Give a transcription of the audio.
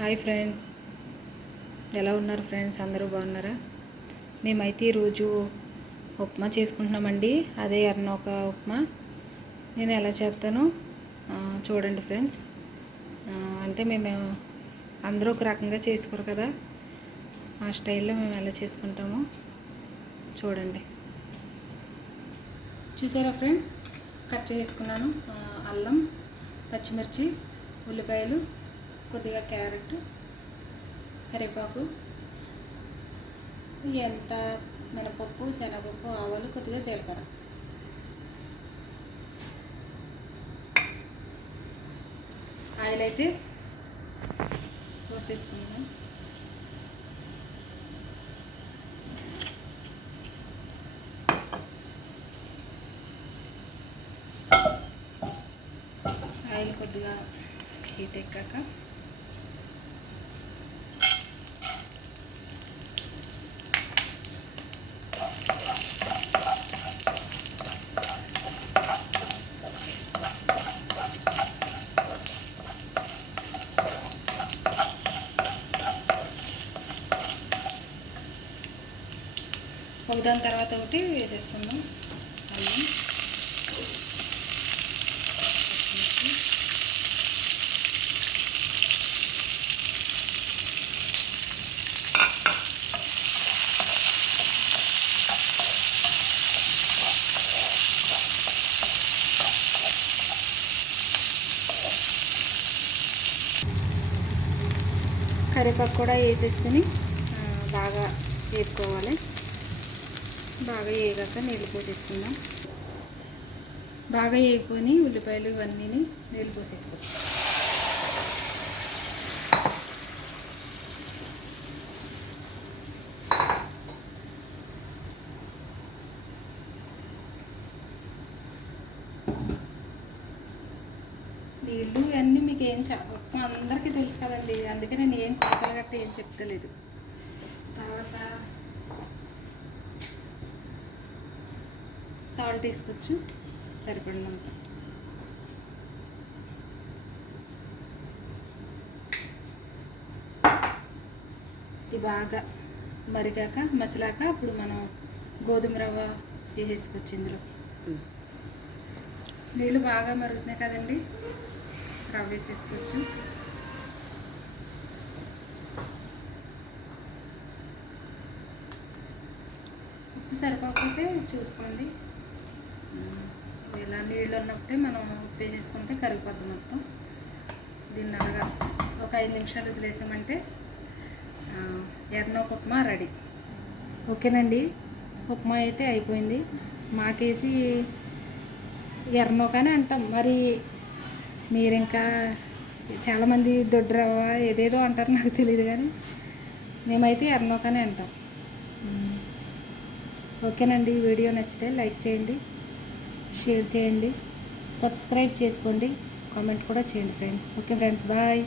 Hi friends, ఎలా ఉన్నారు friends? అందరూ బాగున్నారా? మేమైతే ఈరోజు ఉప్మా చేసుకుంటున్నామండి. అదే ఎర్నోక ఉప్మా. నేను ఎలా చేస్తానో చూడండి ఫ్రెండ్స్. అంటే మేము అందరూ ఒక రకంగా చేసుకోరు కదా, ఆ స్టైల్లో మేము ఎలా చేసుకుంటామో చూడండి. చూసారా ఫ్రెండ్స్, కట్ చేసుకున్నాను. అల్లం, పచ్చిమిర్చి, ఉల్లిపాయలు, కొద్దిగా క్యారెట్, కరివేపాకు, ఎంత మినపప్పు, శనగపప్పు, ఆవాలు, కొద్దిగా జీలకర్ర. ఆయిల్ అయితే పోసేసుకుందాం. ఆయిల్ కొద్దిగా హీట్ ఎక్కాక ఒకదాని తర్వాత ఒకటి వేసేసుకుందాం. అల్లం, కరివేపాకు కూడా వేసేసుకుని బాగా వేపుకోవాలి. బాగా వేగాక నీళ్ళు పోసేసుకుందాం. బాగా వేపుకొని ఉల్లిపాయలు ఇవన్నీ నీళ్ళు పోసేసుకోవచ్చు. నీళ్ళు ఇవన్నీ మీకు ఏం ఉప్మా అందరికీ తెలుసు కదండి, అందుకే నేను ఏం కొలతలు గట్ట ఏం చెప్తలేదు. తర్వాత సాల్ట్ వేసుకోవచ్చు సరిపడినంత. ఇది బాగా మరిగాక మసిలాక అప్పుడు మనం గోధుమ రవ్వ వేసేసుకోవచ్చు. ఇందులో నీళ్ళు బాగా మరుగుతున్నాయి కదండి, రవ్వ వేసేసుకోవచ్చు. ఉప్పు సరిపోకపోతే చూసుకోండి. ఇలా నీళ్ళు ఉన్నప్పుడే మనం ఉప్పు వేసేసుకుంటే కరిగిపోద్ది మొత్తం. దీన్ని అలాగా ఒక 5 నిమిషాలు వదిలేసామంటే ఎర్నోక ఉప్మా రెడీ. ఓకేనండి, ఉప్మా అయితే అయిపోయింది. మాకేసి ఎర్నోకనే అంటాం, మరి మీరు ఇంకా చాలామంది దొడ్డు రవ్వ ఏదేదో అంటారు, నాకు తెలియదు, కానీ మేమైతే ఎర్నోకనే అంటాం. ఓకేనండి, ఈ వీడియో నచ్చితే లైక్ చేయండి, షేర్ చేయండి, సబ్స్క్రైబ్ చేసుకోండి, కామెంట్ కూడా చేయండి ఫ్రెండ్స్. Okay friends, bye.